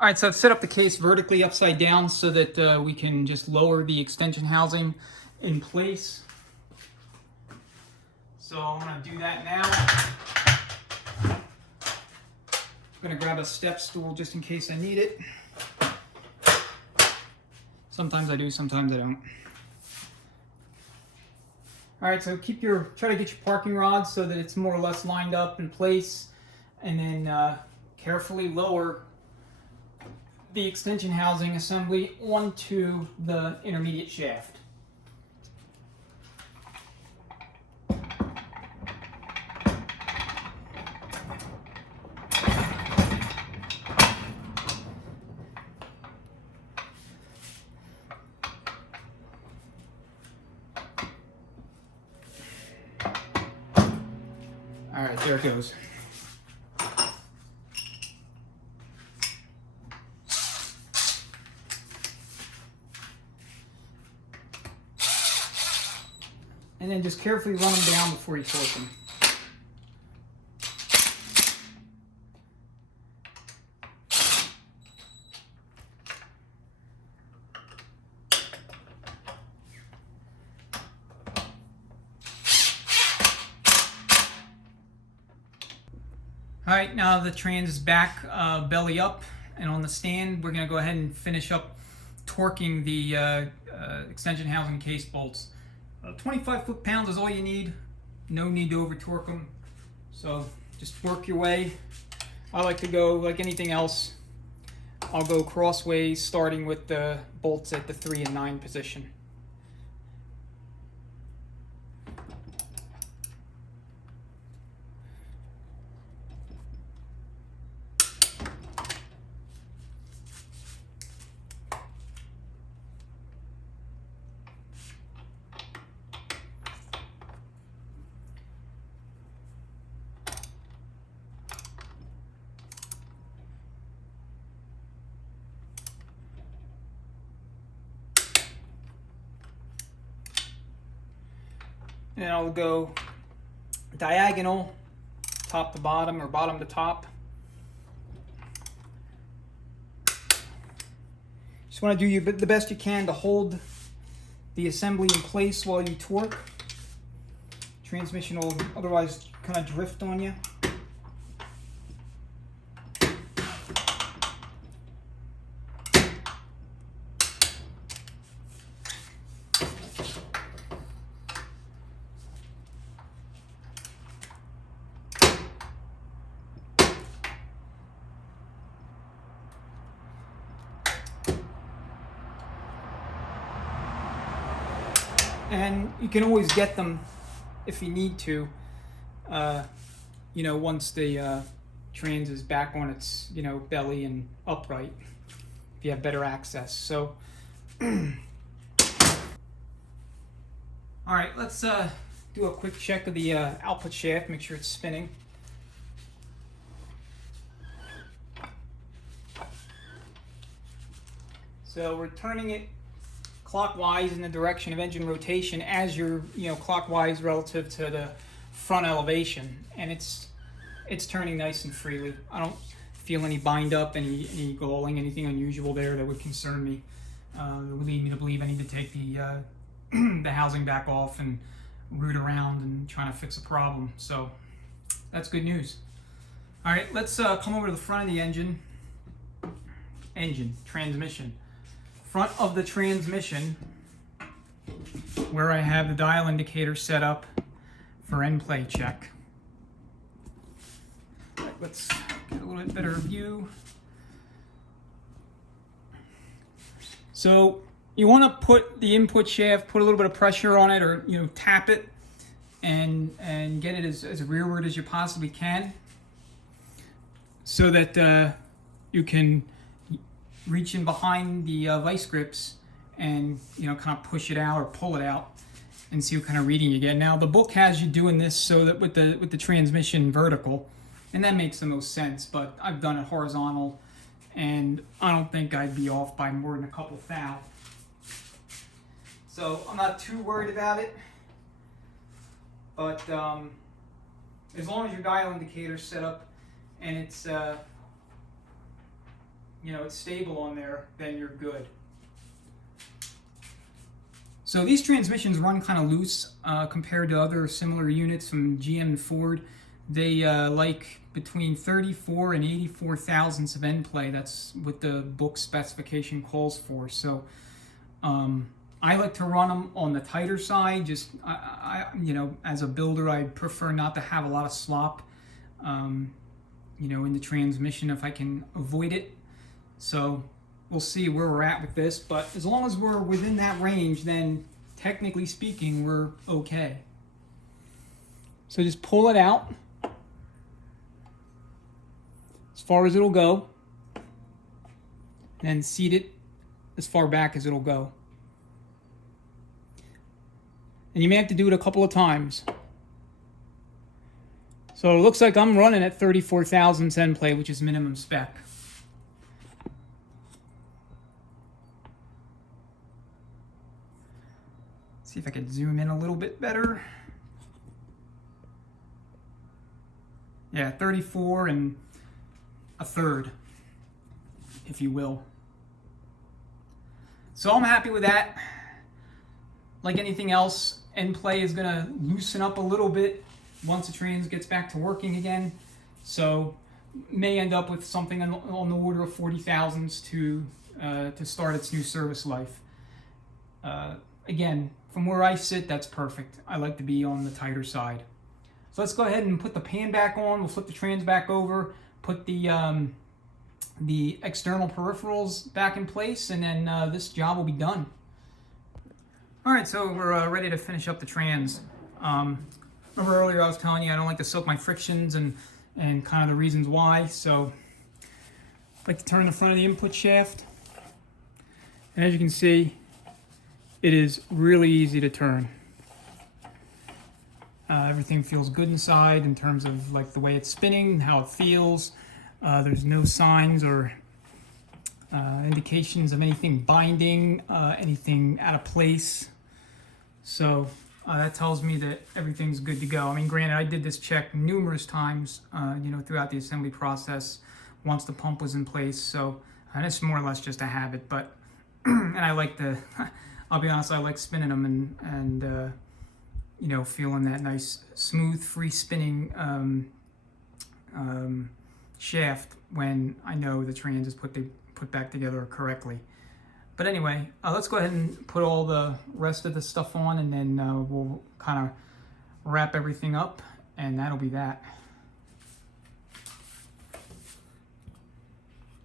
All right, so I've set up the case vertically upside down so that we can just lower the extension housing in place. So I'm going to do that now. I'm going to grab a step stool just in case I need it. Sometimes I do, sometimes I don't. All right, so try to get your parking rod so that it's more or less lined up in place, and then carefully lower the extension housing assembly onto the intermediate shaft. All right, there it goes. And then just carefully run them down before you torque them. All right, now the trans is back belly up and on the stand. We're going to go ahead and finish up torquing the extension housing case bolts. 25 foot-pounds is all you need. No need to over torque them. So just work your way. I like to go like anything else. I'll go crossways starting with the bolts at the 3 and 9 position. And I'll go diagonal, top to bottom or bottom to top. Just want to do the best you can to hold the assembly in place while you torque. Transmission will otherwise kind of drift on you. And you can always get them if you need to, once the trans is back on its, belly and upright, if you have better access. So, all right, let's do a quick check of the output shaft, make sure it's spinning. So we're turning it clockwise in the direction of engine rotation as you're, clockwise relative to the front elevation, and it's turning nice and freely. I don't feel any bind up, any galling, anything unusual there that would concern me. That would lead me to believe I need to take the the housing back off and root around and trying to fix a problem. So that's good news. All right, let's come over to the front of the transmission. Front of the transmission, where I have the dial indicator set up for end play check. All right, let's get a little bit better view. So you want to put the input shaft, put a little bit of pressure on it, or tap it, and get it as rearward as you possibly can, so that you can reach in behind the vice grips and kind of push it out or pull it out and see what kind of reading you get. Now the book has you doing this so that with the transmission vertical, and that makes the most sense, but I've done it horizontal and I don't think I'd be off by more than a couple thou. So I'm not too worried about it, but as long as your dial indicator's set up and it's you know, it's stable on there, then you're good. So these transmissions run kind of loose compared to other similar units from GM and Ford. They like between 34 and 84 thousandths of end play. That's what the book specification calls for. So I like to run them on the tighter side. Just you know, as a builder, I prefer not to have a lot of slop, you know, in the transmission if I can avoid it. So we'll see where we're at with this, but as long as we're within that range, then technically speaking, we're okay. So just pull it out as far as it'll go, and then seat it as far back as it'll go. And you may have to do it a couple of times. So it looks like I'm running at 34 thousandths end play, which is minimum spec. See if I could zoom in a little bit better. Yeah, 34 and a third, if you will. So I'm happy with that. Like anything else, end play is gonna loosen up a little bit once the trans gets back to working again. So may end up with something on the order of 40 thousandths to start its new service life. Again, from where I sit, that's perfect. I like to be on the tighter side. So let's go ahead and put the pan back on. We'll flip the trans back over, put the external peripherals back in place, and then this job will be done. All right, so we're ready to finish up the trans. Remember earlier I was telling you I don't like to soak my frictions and kind of the reasons why. So I like to turn the front of the input shaft. And as you can see, it is really easy to turn. Everything feels good inside in terms of like the way it's spinning, how it feels. There's no signs or indications of anything binding, anything out of place. So that tells me that everything's good to go. I mean, granted, I did this check numerous times, you know, throughout the assembly process once the pump was in place. So it's more or less just a habit, but and I like the, I'll be honest, I like spinning them and you know, feeling that nice, smooth, free spinning shaft when I know the trans is put back together correctly. But anyway, let's go ahead and put all the rest of the stuff on, and then we'll kind of wrap everything up, and that'll be that.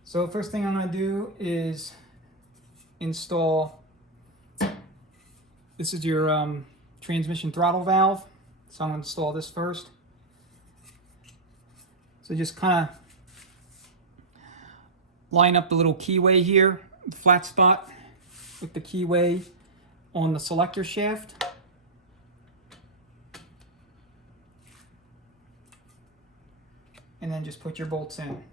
So first thing I'm going to do is install, this is your transmission throttle valve. So I'm going to install this first. So just kind of line up the little keyway here, the flat spot with the keyway on the selector shaft. And then just put your bolts in.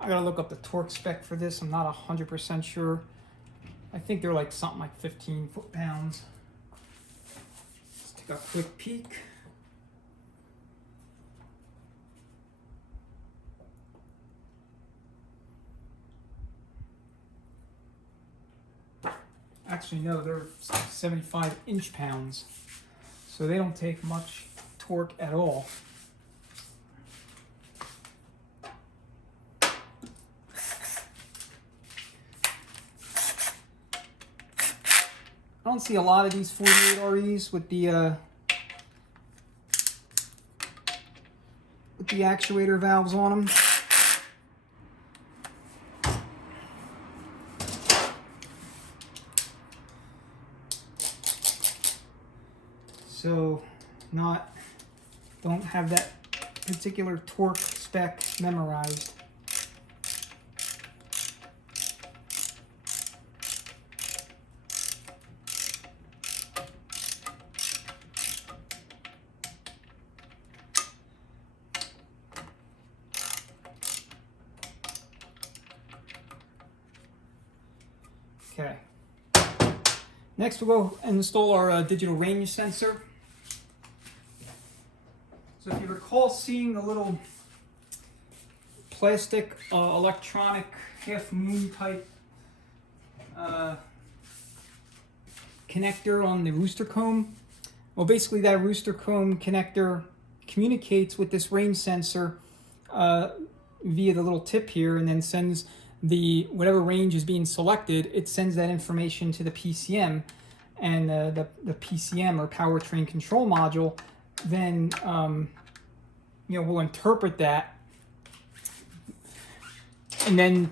I gotta look up the torque spec for this. I'm not 100% sure. I think they're like something like 15 foot-pounds. Let's take a quick peek. Actually, no, they're 75 inch-pounds. So they don't take much torque at all. I don't see a lot of these 48 REs with the actuator valves on them. So don't have that particular torque spec memorized. Okay. Next we'll go and install our digital range sensor. So if you recall seeing the little plastic electronic half moon type connector on the rooster comb, well, basically that rooster comb connector communicates with this range sensor via the little tip here, and then sends the whatever range is being selected, it sends that information to the PCM, and the PCM, or powertrain control module, then will interpret that, and then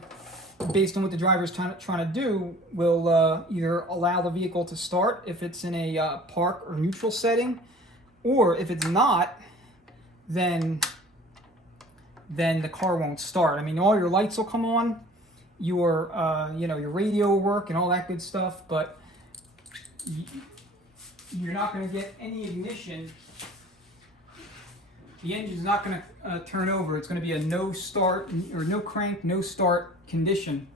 based on what the driver is trying to do, will either allow the vehicle to start if it's in a park or neutral setting, or if it's not, then the car won't start. I mean, all your lights will come on, your your radio will work and all that good stuff, but you're not going to get any ignition. The engine's not going to turn over. It's going to be a no start, or no crank, no start condition.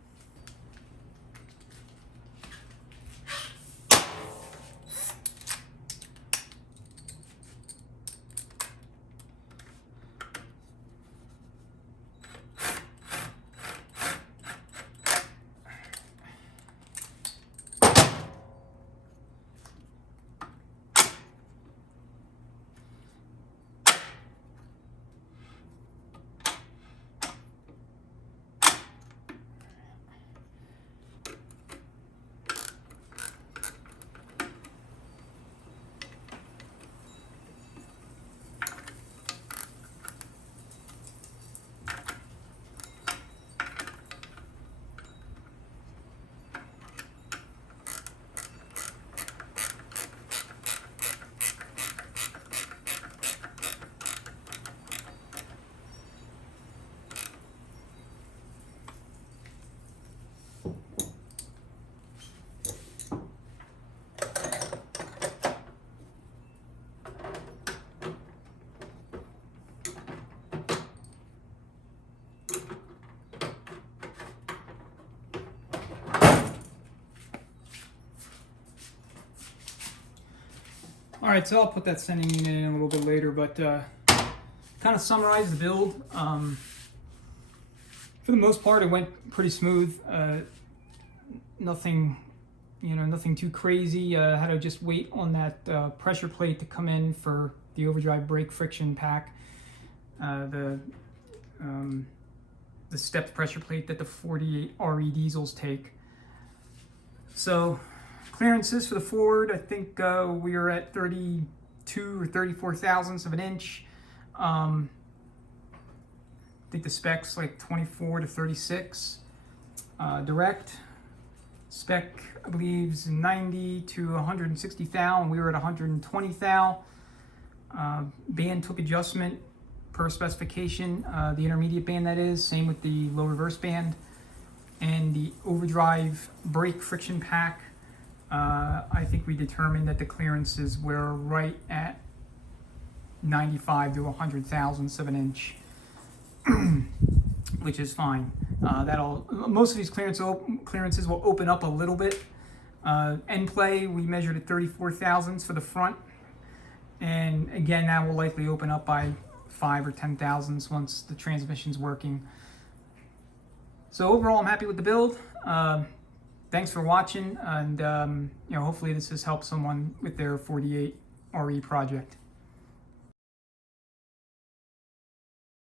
All right, so I'll put that sending unit in a little bit later, but kind of summarize the build. For the most part, it went pretty smooth. Nothing too crazy. Had to just wait on that pressure plate to come in for the overdrive brake friction pack. The stepped pressure plate that the 48 RE diesels take. So clearances for the Ford, I think we are at 32 or 34 thousandths of an inch. I think the spec's like 24 to 36. Direct spec, I believe, is 90 to 160 thou, and we were at 120 thou. Band took adjustment per specification, the intermediate band that is, same with the low reverse band. And the overdrive brake friction pack, I think we determined that the clearances were right at 95 to 100 thousandths of an inch, which is fine. Most of these clearances will open up a little bit. End play, we measured at 34 thousandths for the front, and again, that will likely open up by 5 or 10 thousandths once the transmission's working. So overall, I'm happy with the build. Thanks for watching, and hopefully this has helped someone with their 48 RE project.